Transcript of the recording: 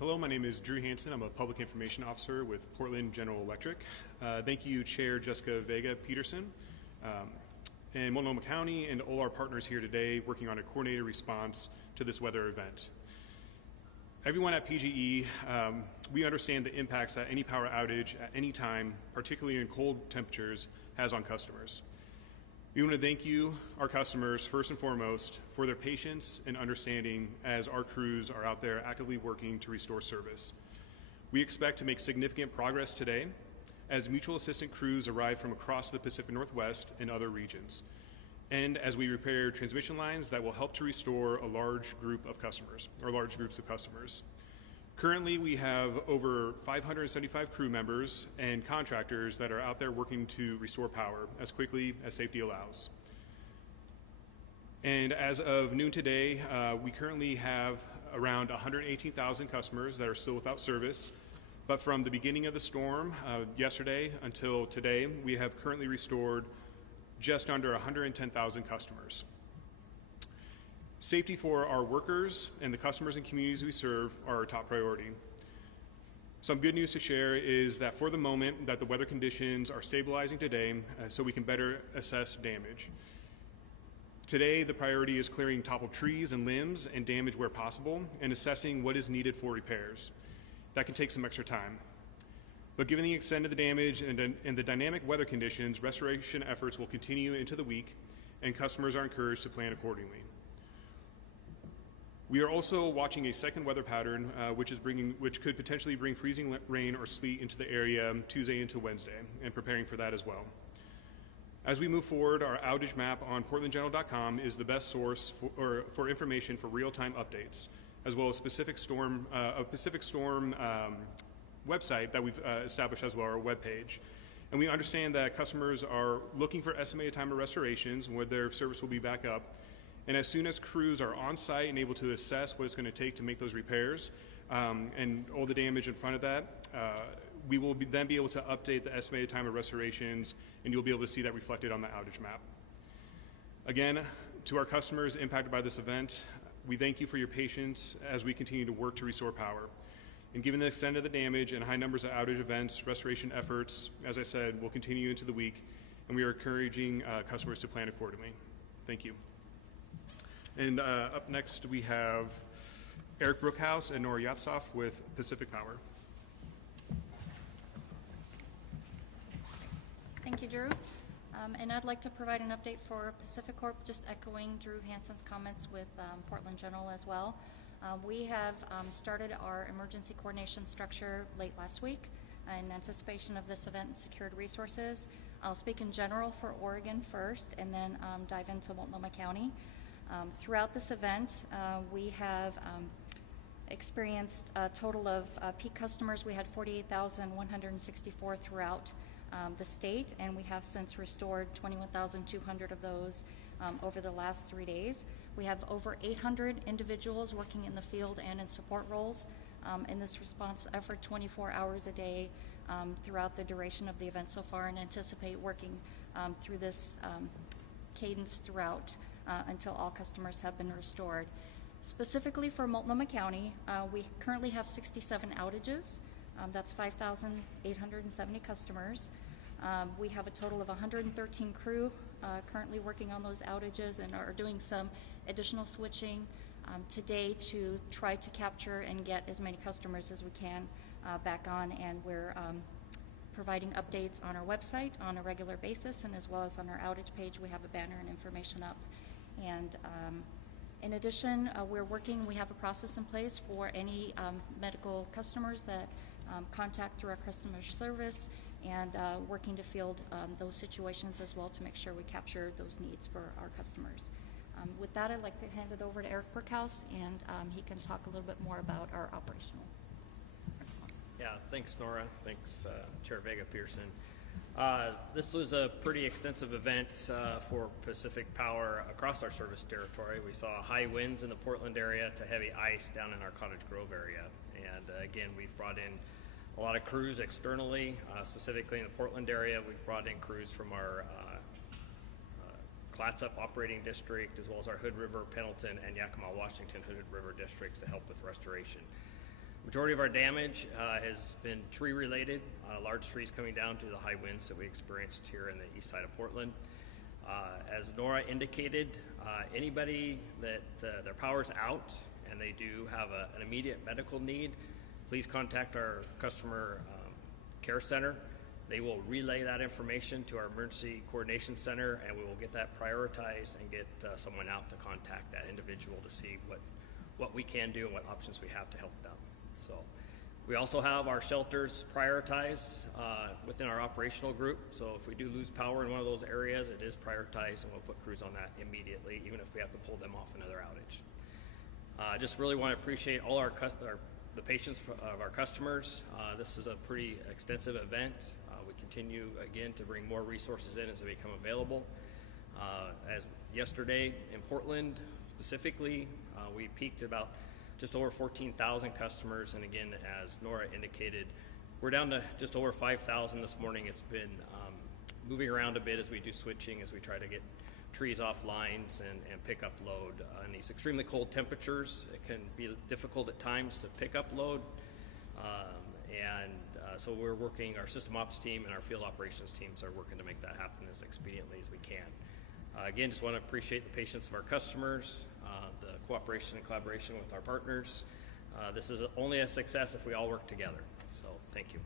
Hello, my name is Drew Hansen. I'm a Public Information Officer with Portland General Electric. Thank you, Chair Jessica Vega Peterson, and Multnomah County, and all our partners here today working on a coordinated response to this weather event. Everyone at PGE, we understand the impacts that any power outage at any time, particularly in cold temperatures, has on customers. We want to thank you, our customers, first and foremost, for their patience and understanding as our crews are out there actively working to restore service. We expect to make significant progress today as mutual assistant crews arrive from across the Pacific Northwest and other regions, and as we repair transmission lines that will help to restore a large group of customers, or large groups of customers. Currently, we have over 575 crew members and contractors that are out there working to restore power as quickly as safety allows. And as of noon today, we currently have around 118,000 customers that are still without service. But from the beginning of the storm yesterday until today, we have currently restored just under 110,000 customers. Safety for our workers and the customers and communities we serve are our top priority. Some good news to share is that for the moment that the weather conditions are stabilizing today so we can better assess damage. Today, the priority is clearing toppled trees and limbs and damage where possible and assessing what is needed for repairs. That can take some extra time. But given the extent of the damage and the dynamic weather conditions, restoration efforts will continue into the week and customers are encouraged to plan accordingly. We are also watching a second weather pattern, which could potentially bring freezing rain or sleet into the area Tuesday into Wednesday, and preparing for that as well. As we move forward, our outage map on portlandgeneral.com is the best source for information for real-time updates, as well as a Pacific Storm website that we've established as well, our webpage. And we understand that customers are looking for estimated time of restorations and whether their service will be back up. And as soon as crews are on site and able to assess what it's going to take to make those repairs and all the damage in front of that, we will then be able to update the estimated time of restorations, and you'll be able to see that reflected on the outage map. Again, to our customers impacted by this event, we thank you for your patience as we continue to work to restore power. And given the extent of the damage and high numbers of outage events, restoration efforts, as I said, will continue into the week, and we are encouraging customers to plan accordingly. Thank you. And up next, we have Eric Brookhouse and Nora Yatsoff with Pacific Power. Thank you, Drew. And I'd like to provide an update for Pacific Corp, just echoing Drew Hansen's comments with Portland General as well. We have started our emergency coordination structure late last week in anticipation of this event and secured resources. I'll speak in general for Oregon first and then dive into Multnomah County. Throughout this event, we have experienced a total of peak customers. We had 48,164 throughout the state, and we have since restored 21,200 of those over the last 3 days. We have over 800 individuals working in the field and in support roles in this response effort 24 hours a day throughout the duration of the event so far, and anticipate working through this cadence throughout until all customers have been restored. Specifically for Multnomah County, we currently have 67 outages. That's 5,870 customers. We have a total of 113 crew currently working on those outages and are doing some additional switching today to try to capture and get as many customers as we can back on, and we're providing updates on our website on a regular basis, and as well as on our outage page we have a banner and information up. And in addition, we have a process in place for any medical customers that contact through our customer service, and working to field those situations as well to make sure we capture those needs for our customers. With that, I'd like to hand it over to Eric Brookhouse, and he can talk a little bit more about our operational response. Yeah, thanks, Nora. Thanks, Chair Vega Pearson. This was a pretty extensive event for Pacific Power across our service territory. We saw high winds in the Portland area to heavy ice down in our Cottage Grove area. And again, we've brought in a lot of crews externally, specifically in the Portland area. We've brought in crews from our Clatsop operating district, as well as our Hood River, Pendleton, and Yakima, Washington Hood River districts to help with restoration. Majority of our damage has been tree related, large trees coming down due to the high winds that we experienced here in the east side of Portland. As Nora indicated, anybody that their power's out and they do have an immediate medical need, please contact our customer care center. They will relay that information to our emergency coordination center, and we will get that prioritized and get someone out to contact that individual to see what we can do and what options we have to help them. So we also have our shelters prioritized within our operational group. So if we do lose power in one of those areas, it is prioritized, and we'll put crews on that immediately, even if we have to pull them off another outage. I just really want to appreciate all the patience of our customers. This is a pretty extensive event. We continue again to bring more resources in as they become available. As yesterday in Portland specifically, we peaked about just over 14,000 customers, and again, as Nora indicated, we're down to just over 5,000 this morning. It's been moving around a bit as we do switching, as we try to get trees off lines and pick up load. In these extremely cold temperatures, it can be difficult at times to pick up load, so we're working, our system ops team and our field operations teams are working to make that happen as expediently as we can. Again, just want to appreciate the patience of our customers, the cooperation and collaboration with our partners. This is only a success if we all work together. So thank you.